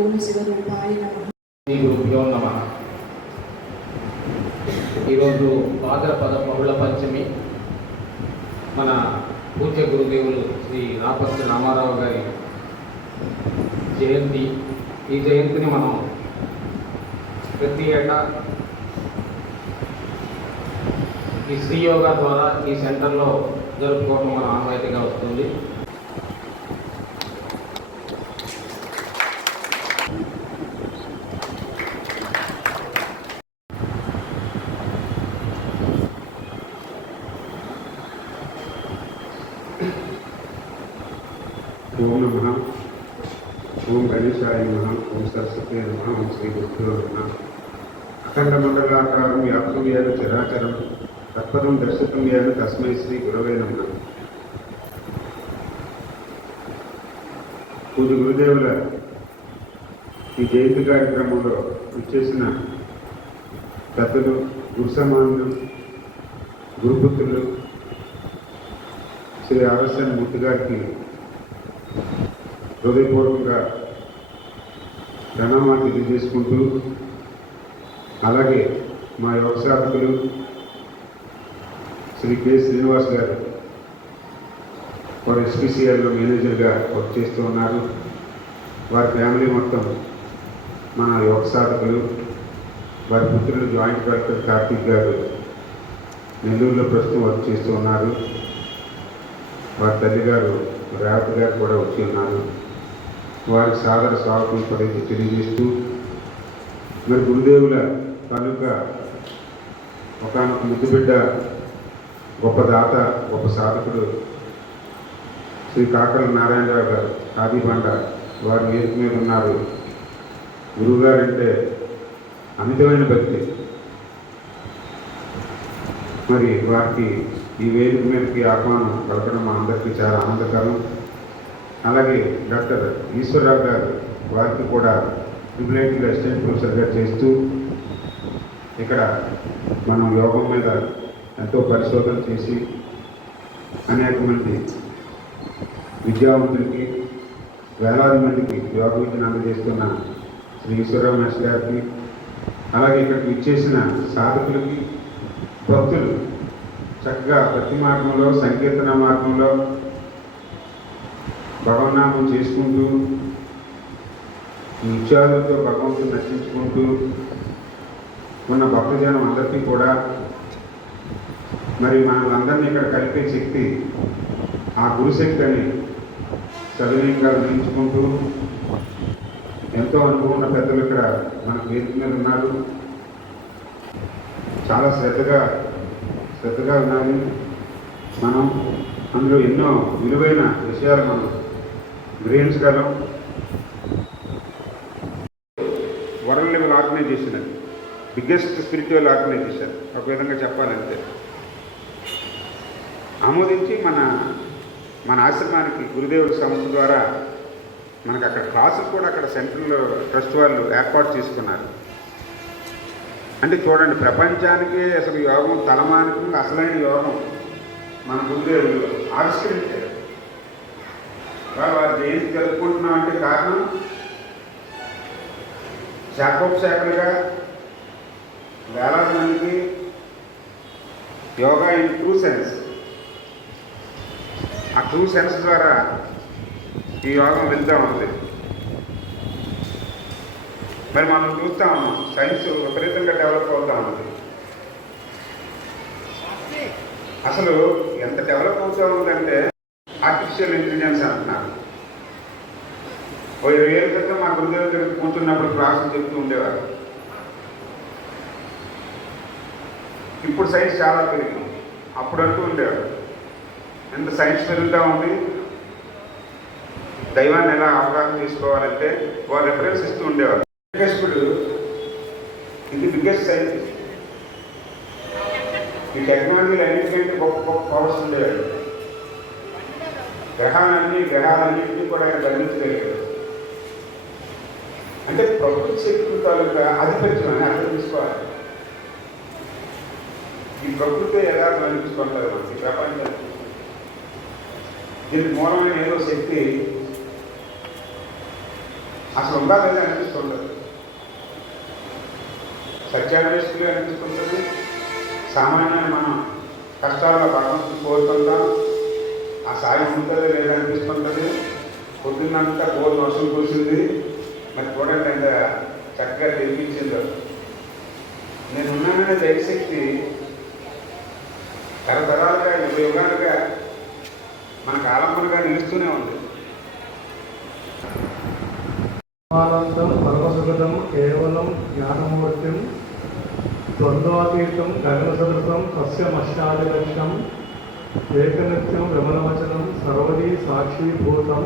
ఓం శివరూపాయ నమః. నమ. ఈరోజు భాద్రపద బహుళ పంచమి. మన పూజ్య గురుదేవులు శ్రీ రాపత్రి రామారావు గారి జయంతి. ఈ జయంతిని మనం ప్రతి ఏటా ఈ శ్రీ యోగా ద్వారా ఈ సెంటర్లో జరుపుకోవడం మన ఆనవాయితీగా వస్తుంది ఓం నమ ఓం గణేశాయ నమ ఓం సరస్వతి నమ ఓం శ్రీ గురుభ్యో నమ అఖండ మండలాకారం వ్యాప్తం ఏన చరాచరం తత్పదం దర్శితం తస్మై శ్రీ గురవే నమ్మ పూజ గురుదేవుల ఈ జయంతి కార్యక్రమంలో ఇచ్చేసిన పెద్దలు గురు సమానులు గురుపుత్రులు శ్రీ ఆర్ఎస్ఎన్ మూర్తి గారికి హృదయపూర్వకంగా ప్రణామాలు తెలియజేసుకుంటూ అలాగే మా వ్యవసాయకులు శ్రీ కె శ్రీనివాస్ గారు వారు ఎస్పీసీఆర్లో మేనేజర్గా వర్క్ చేస్తూ ఉన్నారు. వారి ఫ్యామిలీ మొత్తం మన యువక సాధకులు వారి పుత్రులు జాయింట్ కలెక్టర్ కార్తీక్ గారు నెల్లూరులో ప్రస్తుతం వర్క్ చేస్తూ ఉన్నారు. వారి తల్లి గారు రేవతి గారు కూడా వచ్చి ఉన్నారు. వారి సాదర స్వాగతం పదవి తెలియజేస్తూ మరి గురుదేవుల తాలూకా ఒకనొక ముద్దుబిడ్డ గొప్ప దాత గొప్ప సాధకుడు శ్రీ కాకల నారాయణరావు గారు ఆదిబండ వారి వేదిక మీద ఉన్నారు. గురువుగారంటే అమితమైన భక్తి. మరి వారికి ఈ వేదిక మీదకి ఆహ్వానం కలగడం మా అందరికీ చాలా ఆనందకరం. అలాగే డాక్టర్ ఈశ్వరరావు గారు వారికి కూడా ట్రిపులైటీలో అసిస్టెంట్ ప్రొఫెసర్గా చేస్తూ ఇక్కడ మనం యోగం మీద ఎంతో పరిశోధన చేసి అనేక మంది విద్యావంతులకి వేలాది మందికి యోగ విద్యను అందజేస్తున్న శ్రీ ఈశ్వరరావు గారికి అలాగే ఇక్కడికి ఇచ్చేసిన సాధకులకి భక్తులు చక్కగా భక్తి మార్గంలో సంకీర్తన మార్గంలో భగవన్నామం చేసుకుంటూ నృత్యాలతో భగవంతుని నర్చించుకుంటూ ఉన్న భక్తజనం అందరికీ కూడా మరి మనల్ని ఇక్కడ కలిపే శక్తి ఆ గురుశక్తి అని సవినయంగా గ్రహించుకుంటూ ఎంతో అనుభవం ఉన్న పెద్దలు ఇక్కడ మన వేదిక మీద ఉన్నారు. చాలా శ్రద్ధగా శ్రద్ధగా ఉండాలి. మనం అందులో ఎన్నో విలువైన విషయాలు మనం గ్రహించగలం వరల్డ్ లెవెల్ ఆర్గనైజేషన్ అది బిగ్గెస్ట్ స్పిరిచువల్ ఆర్గనైజేషన్ ఒక విధంగా చెప్పాలంటే. ఆమోదించి మన మన ఆశ్రమానికి గురుదేవుల సంస్థ ద్వారా మనకు అక్కడ క్లాసులు కూడా అక్కడ సెంట్రల్ ట్రస్ట్ వాళ్ళు ఏర్పాటు చేసుకున్నారు. అంటే చూడండి ప్రపంచానికి అసలు యోగం తలమానికి అసలైన యోగం మన గురుదేవులు ఆవిష్కరించారు. వారు జయంతి జరుపుకుంటున్నాం అంటే కారణం? శాఖోపశాఖలుగా వేలాది మందికి యోగా ఇన్ ట్రూ సెన్స్ ఆ ట్రూ సెన్స్ ద్వారా ఈ యోగం వెళ్తూ ఉంది. మరి మనం చూస్తా ఉన్నాం సైన్స్ విపరీతంగా డెవలప్ అవుతా ఉంది. అసలు ఎంత డెవలప్ అవుతూ ఉందంటే ఆర్టిఫిషియల్ ఇంటెలిజెన్స్ అంటున్నారు. ఓ ఇరవై ఏళ్ళ క్రితం మా గురుదేవుల దగ్గర కూర్చున్నప్పుడు క్లాసులు చెప్తూ ఉండేవారు. ఇప్పుడు సైన్స్ చాలా పెరిగింది. అప్పుడు అంటూ ఉండేవారు ఎంత సైన్స్ పెరుగుతూ ఉంది? దైవాన్ని ఎలా అవగాహన చేసుకోవాలంటే వారు రెఫరెన్స్ ఇస్తూ ఉండేవారు వెంకటేశ్వరుడు ఇది బిగ్గెస్ట్ సైంటిస్ట్ ఈ టెక్నాలజీలు అన్నింటికంటే గొప్ప గొప్ప పవర్స్ ఉండేవాడు గ్రహాలన్నీ గ్రహాలన్నింటినీ కూడా ఆయన గమనించగలిగాడు అంటే ప్రకృతి శక్తుల తాలూకా ఆధిపత్యం అని అర్థం తీసుకోవాలి ఈ ప్రకృతి యథార్థం అనిపించుకుంటారు మనకి ప్రపంచానికి దీనికి మూలమైన ఏదో శక్తి అసలు ఉందా లేదా అనిపిస్తుండదు సత్యాన్వేషకులు అనిపిస్తుంటుంది. సామాన్యమైన మనం కష్టాల్లో భగవంతుని కోరుతుంటాం ఆ సాయం ఉంటుందో లేదా అనిపిస్తుంటుంది. పొద్దున్నంతా కోరు వర్షం కూర్చుంది మరి చూడండి ఎంత చక్కగా తెప్పించిందో నేను ఉన్నాననే దైవశక్తి తరతరాలుగా యుగ యుగాలుగా మనకు ఆలంబనగా నిలుస్తూనే ఉంది. ఆనందం పరమసుగతం కేవలం జ్ఞానమూర్తిం ద్వంద్వాతీతం గగనసదృశం సస్యమశాదిలక్ష్యం ఏకనిత్యం విమలవచనం సర్వదీ సాక్షీభూతం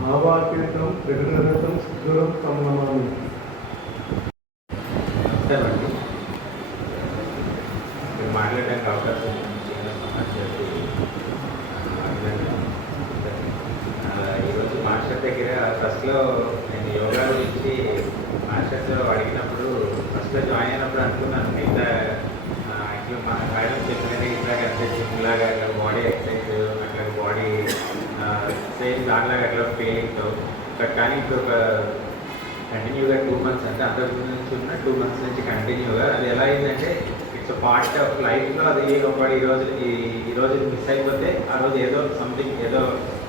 భావాతీతం త్రిగణగతం సిద్ధురం మీరు మాట్లాడడానికి అవకాశం పెయిన్తో బట్ కానీ ఇప్పుడు ఒక కంటిన్యూగా టూ మంత్స్ అంటే అంతకు నుంచి ఉన్న టూ మంత్స్ నుంచి కంటిన్యూగా అది ఎలా అయిందంటే ఇట్స్ పార్ట్ ఆఫ్ లైఫ్లో అది ఒక ఈ రోజు ఈ రోజు మిస్ అయిపోతే ఆ రోజు ఏదో సంథింగ్ ఏదో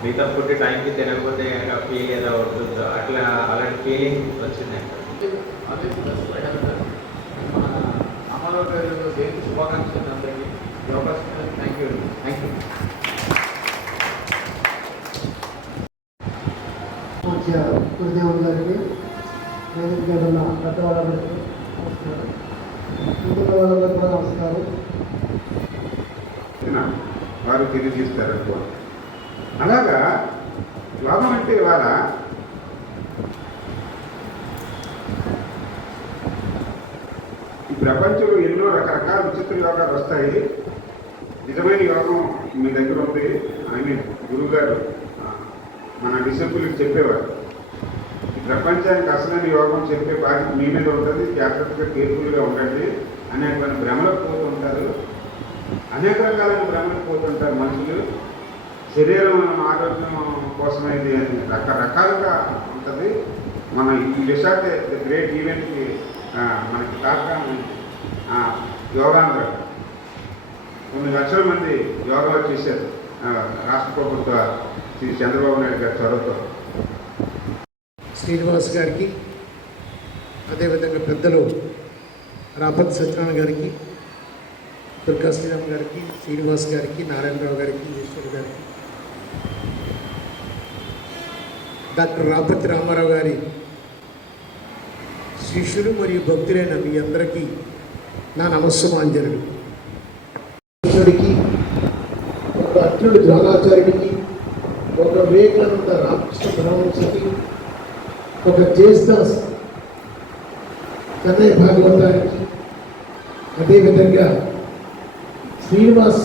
మిగతా ఫుడ్ టైంకి తినకపోతే ఫీల్ ఏదో అవుతుందో అట్లా అలాంటి ఫీలింగ్ వచ్చిందండి. అదే శుభాకాంక్షలు అందరికీ. థ్యాంక్ యూ పూజ్య గురుదేవుడు గారికి వేదిక మీద ఉన్న పెద్దవాళ్ళందరికీ నమస్కారం. వాళ్ళందరికీ కూడా నమస్కారం. వారు వారు తెలియజేస్తారనుకో అలాగా యోగం అంటే ఇవాళ ఈ ప్రపంచంలో ఎన్నో రకరకాల విచిత్ర యోగాలు వస్తాయి. నిజమైన యోగం మీ దగ్గర ఉంది. ఐ మీన్ గురువు గారు మన డిసెంపుల్కి చెప్పేవారు. ప్రపంచానికి అసలైన యోగం చెప్పే బాధ్యత మీ మీద ఉంటుంది. జాగ్రత్తగా కేర్ఫుల్గా ఉండండి. అనేటువంటి భ్రమలకు పోతుంటారు. అనేక రకాలైన భ్రమలకు పోతుంటారు మనుషులు. శరీరం ఆరోగ్యం కోసమైంది అని రకరకాలుగా ఉంటుంది. మన ఈ రిసార్ట్ గ్రేట్ ఈవెంట్కి మనకి కారణం యోగాంధ్ర. కొన్ని లక్షల మంది యోగాలు చేశారు. రాష్ట్ర ప్రభుత్వ శ్రీ చంద్రబాబు నాయుడు గారి చొరవతో. శ్రీనివాస్ గారికి అదేవిధంగా పెద్దలు రాపతి సత్యనారాయణ గారికి దుర్గా శ్రీరామ్ గారికి శ్రీనివాస్ గారికి నారాయణరావు గారికి ఈశ్వర్ గారికి డాక్టర్ రాపతి రామారావు గారి శిష్యులు మరియు భక్తులైన మీ అందరికీ నా నమస్సుమాంజలుడు కృష్ణుడికి ఒక అర్జునుడు ద్రోణాచార్యుడికి ఒక వివేకానంద రామకృష్ణ పరమహంసకి ఒక జేస్దాస్ కన్నయ్య భాగవతానికి అదేవిధంగా శ్రీనివాస్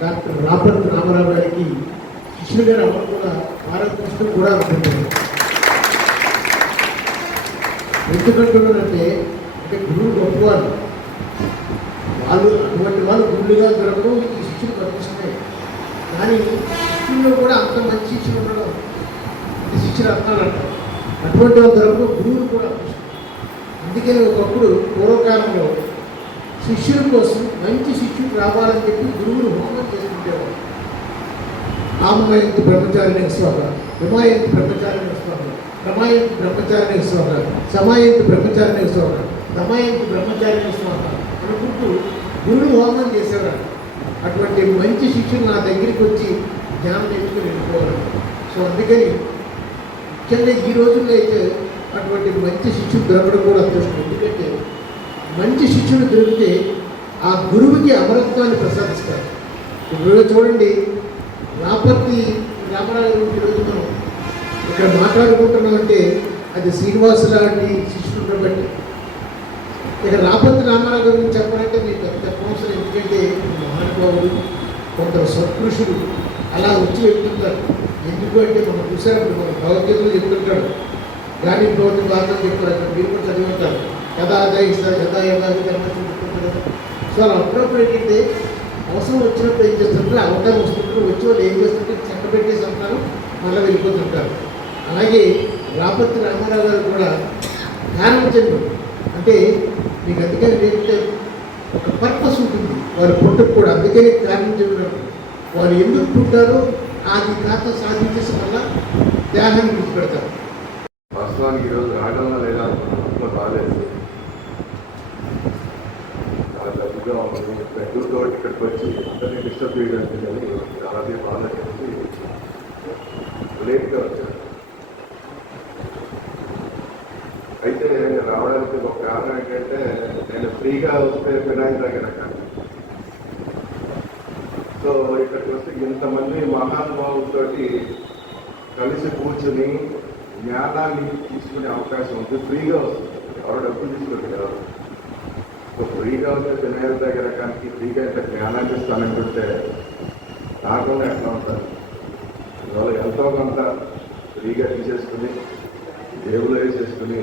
డాక్టర్ రాపతి రామారావు గారికి శిష్యుడిగా అమలు కూడా భారతదేశం కూడా అనుకుంటున్నారు ఎందుకంటున్నానంటే అంటే గురువు గొప్పవారు వాళ్ళు అటువంటి వాళ్ళు గురువుగా దొరకడం ఈ శిష్యులు కనిపిస్తున్నాయి కానీ శిష్యుల్లో కూడా అంత మంచి శిష్యులు ఉండడం శిష్యులు అంటారంట అటువంటి వాళ్ళు దొరకడం గురువులు కూడా అందుకని ఒకప్పుడు పూర్వకాలంలో శిష్యుల కోసం మంచి శిష్యుడు రావాలని చెప్పి గురువులు హోమం చేసుకుంటేవారు. ఆమయంతి బ్రహ్మచారిణి స్వాహ హిమాయంతి బ్రహ్మచారిణి స్వాహ రమాయంతి బ్రహ్మచారిణి స్వాహ సమాయంతి బ్రహ్మచారిణి స్వాహ రమాయంతి బ్రహ్మచారిణి స్వాహ అనుకుంటూ గురుడు హోమం చేసేవారు. అటువంటి మంచి శిష్యులు నా దగ్గరికి వచ్చి జ్ఞానం నేర్చుకుని వెళ్ళిపోవాలి సో అందుకని ముఖ్యంగా ఈ రోజుల్లో అయితే అటువంటి మంచి శిష్యుడు దొరకడం కూడా అదృష్టం. ఎందుకంటే మంచి శిష్యుడు దొరికితే ఆ గురువుకి అమరత్వాన్ని ప్రసాదిస్తారు. ఇప్పుడు చూడండి రాపర్తి రామరాజు గురించి ఈరోజు మనం ఇక్కడ మాట్లాడుకుంటున్నామంటే అది శ్రీనివాసు లాంటి శిష్యుడు బట్టి ఇక రాపర్తి రామారావు గురించి చెప్పాలంటే మీకు పెద్ద చెప్పవసరం ఎందుకంటే మహానుభావుడు కొందరు సత్పురుషుడు అలా వచ్చి వెళ్తుంటారు. ఎందుకు అంటే మనం చూసినప్పుడు మన భగవద్గీతలు చెప్తుంటాడు. గాలి ప్రవర్తి భాగం చెప్తారు మీరు కూడా చదివి ఉంటారు. యథా దయిస్తారు యథా యథాది కర్మని చెప్తుంటారు సో అలా అప్పుడప్పుడు ఏంటంటే అవసరం వచ్చినప్పుడు ఏం చేస్తుంటారు? అవకాశం వస్తుంటారు వచ్చి వాళ్ళు ఏం చేస్తుంటే చెక్క పెట్టేసి అంటారు. మళ్ళీ వెళ్ళిపోతుంటారు. అలాగే రాపతి రామారావు గారు కూడా కారణజన్మ అంటే మీకు అందుకని ఏంటంటే ఒక పర్పస్ ఉంటుంది. వారు పుట్టకు కూడా అందుకని కారణజన్మ వారు ఎందుకు పుట్టారో అది ఖాతా చేసిన వల్ల దేహాన్ని గుర్తుపెడతారు వాస్తవానికి ఈరోజు రాగలనా లేదా. బాగాలేదు రాలేదు చాలా బెంగళూరుతో ఇక్కడికి వచ్చి అందరినీ డిస్టర్బ్ చేయడానికి కానీ అలాగే బాధ చేసి లేట్గా వచ్చారు. అయితే రావడానికి ఒక కారణం ఏంటంటే నేను ఫ్రీగా వస్తే ఫినాయిల్ దగ్గర సో ఇక్కడికి వస్తే ఇంతమంది మహానుభావులతో కలిసి కూర్చుని జ్ఞానాన్ని తీసుకునే అవకాశం ఉంది. ఫ్రీగా వస్తుంది. ఎవరు డబ్బులు తీసుకోండి కదా. సో ఫ్రీగా వచ్చే వినాయక దగ్గర కానీ ఫ్రీగా ఇంత జ్ఞానాన్ని ఇస్తానంటుంటే రాకుండా ఎట్లా ఉంటారు? ఇవాళ ఎంతో కొంత ఫ్రీగా తీసేసుకుని దేవుళ్ళు వేసేసుకుని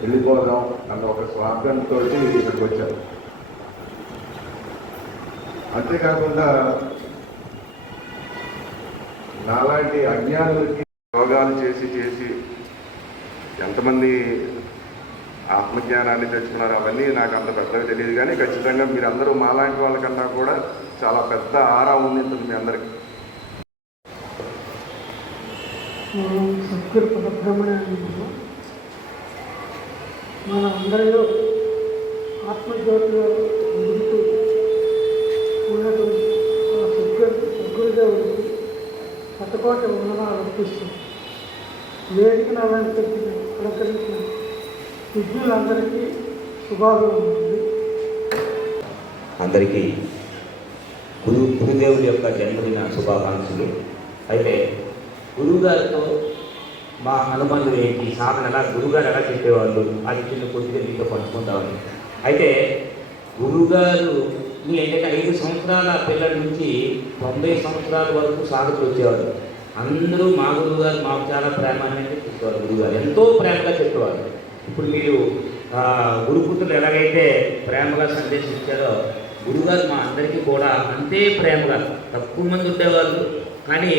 వెళ్ళిపోదాం అన్న ఒక స్వార్థంతో ఇక్కడికి వచ్చారు. అంతేకాకుండా నాలాంటి అజ్ఞానులకి యోగాలు చేసి చేసి ఎంతమంది ఆత్మజ్ఞానాన్ని తెచ్చుకున్నారు అవన్నీ నాకు అంత పెద్దగా తెలియదు కానీ ఖచ్చితంగా మీరందరూ మాలాంటి వాళ్ళకన్నా కూడా చాలా పెద్ద ఆరా ఉంది మీ అందరికి. సద్గురు మన అందరిలో ఆత్మజ్యోతిలో ఉన్నటువంటి ఆ సద్గురు సద్గురుదేవుడికి శతకోట వందనాలు అర్పిస్తూ వేదికను అలంకరించిన అలంకరించిన విద్యులందరికీ శుభాభివందనలు అందరికీ గురు గురుదేవుడి యొక్క జన్మదిన శుభాకాంక్షలు. అయితే గురువుగారితో మా అనుబంధులు ఏంటి సాధన ఎలా గురువుగారు ఎలా చెప్పేవాళ్ళు అది చిన్న కొద్దిగా మీతో పంచుకుంటామని అయితే గురువుగారు మీ ఏంటంటే ఐదు సంవత్సరాల పిల్లల నుంచి తొంభై సంవత్సరాల వరకు సాగుతూ వచ్చేవారు అందరూ మా గురువు గారు మాకు చాలా ప్రేమ అనేది చెప్పేవారు గురువుగారు. ఎంతో ప్రేమగా చెప్పేవారు. ఇప్పుడు మీరు ఆ, గురుపుత్రులు ఎలాగైతే ప్రేమగా సందేశం ఇచ్చారో గురుగారు మా అందరికీ కూడా అంతే ప్రేమగా తక్కువ మంది ఉండేవాళ్ళు కానీ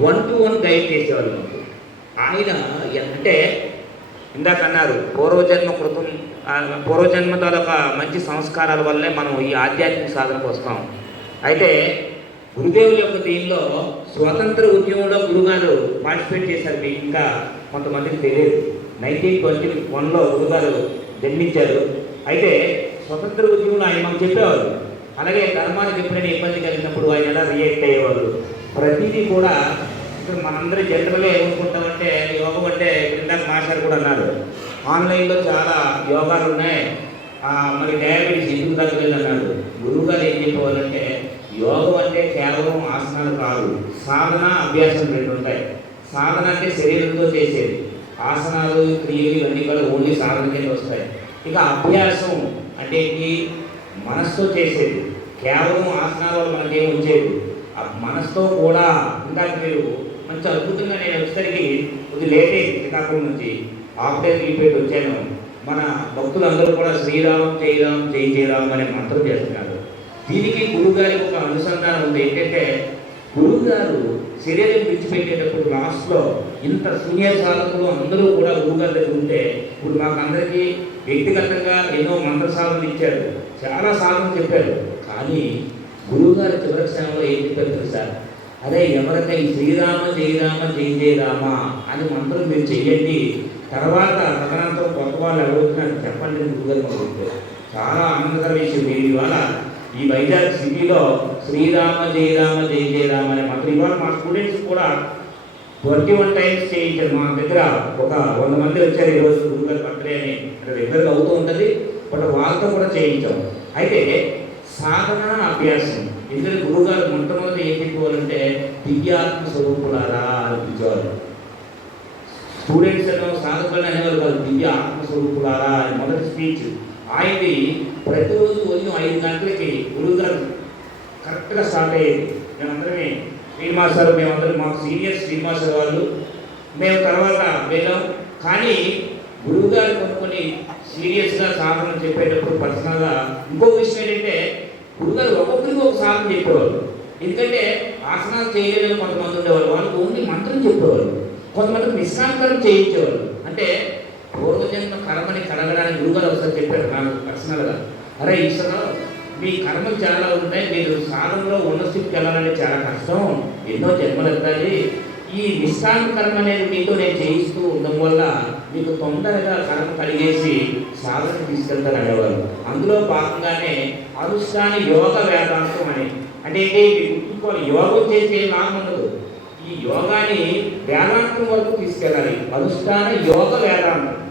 వన్ టు వన్ గైడ్ చేసేవాళ్ళు మాకు. ఆయన అంటే ఇందాక అన్నారు పూర్వజన్మ కృతం పూర్వజన్మ తాలూకా మంచి సంస్కారాల వల్లే మనం ఈ ఆధ్యాత్మిక సాధనకు వస్తాం. అయితే గురుదేవుల యొక్క దీనిలో స్వతంత్ర ఉద్యమంలో గురుగారు పార్టిసిపేట్ చేశారు మీకు ఇంకా కొంతమందికి తెలియదు. నైన్టీన్ ట్వంటీ వన్లో గురుగారు జన్మించారు. అయితే స్వతంత్ర ఉద్యమంలో ఆయన మనం చెప్పేవారు. అలాగే ధర్మానికి ఎప్పుడైనా ఇబ్బంది కలిగినప్పుడు ఆయన ఎలా రియాక్ట్ అయ్యేవారు? ప్రతిదీ కూడా ఇప్పుడు మనందరూ జనరల్గా ఏమనుకుంటామంటే యోగం అంటే ఇందాక మాస్టర్ కూడా అన్నారు. ఆన్లైన్లో చాలా యోగాలు ఉన్నాయి. మరి డయాబెటీస్ ఎందుకు తగ్గలేదు అన్నాడు గురువు గారు ఏం చెప్పవాలంటే యోగం అంటే కేవలం ఆసనాలు కాదు సాధన అభ్యాసం రెండు ఉంటాయి. సాధన అంటే శరీరంతో చేసేది. ఆసనాలు క్రియలు ఇవన్నీ కూడా ఓన్లీ సాధన కింద వస్తాయి. ఇక అభ్యాసం అంటే మనస్సుతో చేసేది. కేవలం ఆసనాలు మనకేం వచ్చేది? మనసుతో కూడా ఇంకా మీరు. మంచి అద్భుతంగా నేను వచ్చేసరికి కొద్ది లేట్ శ్రీకాకుళం నుంచి. ఆపరేట్ రీపేట్ వచ్చాను. మన భక్తులందరూ కూడా శ్రీరామం జయరాం జై జయరాం అనే మంత్రం చేస్తున్నారు. దీనికి గురుగారికి ఒక అనుసంధానం ఉంది. ఏంటంటే గురువు గారు శరీరం విడిచిపెట్టేటప్పుడు లాస్ట్లో ఇంత సీనియర్ సాధకులు అందరూ కూడా గురువు దగ్గర ఉంటే ఇప్పుడు మాకు అందరికీ వ్యక్తిగతంగా ఎన్నో మంత్ర సాధనలు ఇచ్చారు. చాలా సాధన చెప్పారు. కానీ గురువు చివరి క్షణంలో ఏం చెప్పారు తెలుసా? అదే ఎవరైతే ఈ శ్రీరామ జయరామ జై జయరామ అని మంత్రం మీరు చెయ్యండి తర్వాత తదనంతరం కొత్త వాళ్ళు ఎవరుతున్నారు చెప్పండి గురుగారు మాకు చాలా ఆనందకర విషయం. మీరు ఇవాళ ఈ వైజాగ్ సిటీలో శ్రీరామ జయరామ జయ జయరామ అనే మంత్రం ఇవాళ మా స్టూడెంట్స్ కూడా ట్వంటీ వన్ టైమ్స్ చేయించారు. మా దగ్గర ఒక వంద మంది వచ్చారు ఈరోజు గురుగారు బర్త్డే అని రెగ్యులర్గా అవుతూ ఉంటుంది. బట్ వాళ్ళతో కూడా చేయించాం. అయితే సాధన అభ్యాసం. ఎందుకంటే గురువుగారు మొట్టమొదటి ఏం చెప్పుకోవాలంటే దివ్యాత్మ స్వరూపులారా అనిపించేవారు స్టూడెంట్స్ ఏమో సాధకులు అనేవారు కాదు దివ్య ఆత్మస్వరూపులారా అని మొదటి స్పీచ్ ఆయనది ప్రతిరోజు ఉదయం ఐదు గంటలకి గురుగారు కరెక్ట్గా స్టార్ట్ అయ్యేది మేమందరమే శ్రీనివాస్ సార్ మేమందరం మాకు సీనియర్ శ్రీనివాస్ వాళ్ళు. మేము తర్వాత వెళ్ళాం. కానీ గురువుగారు కొనుక్కొని సీరియస్గా సాధన చెప్పేటప్పుడు పర్సనల్గా ఇంకో విషయం ఏంటంటే గురుగారు ఒక్కొక్కరికి ఒక సాధన చెప్పేవాళ్ళు. ఎందుకంటే ఆసనాలు చేయలేని కొంతమంది ఉండేవాళ్ళు. వాళ్ళకు ఓన్లీ మంత్రం చెప్పేవారు కొంతమంది నిష్కాంతరం చేయించేవాళ్ళు. అంటే పూర్వజన్మ కర్మని కడగడానికి గురుగారు ఒకసారి చెప్పారు నాకు పర్సనల్గా అరే ఈశ్వరరావు మీ కర్మలు చాలా ఉంటాయి మీరు సాధనలో ఉన్న స్థితికి వెళ్ళాలంటే చాలా కష్టం. ఎన్నో జన్మలు ఎత్తాలి ఈ నిష్కామ కర్మ అనేది మీతో నేను చేయిస్తూ ఉండడం వల్ల మీకు తొందరగా కర్మ కలిగేసి సాధన తీసుకెళ్తారు అనేవారు. అందులో భాగంగానే అనుష్ఠాన యోగ వేదాంతం అని. అంటే ఏంటి? గుర్తుకోవాలి యోగం చేసే లాభం ఉండదు. యోగాని వేదాంతం వరకు తీసుకెళ్ళాలి. అనుష్ఠాన యోగ వేదాంతం.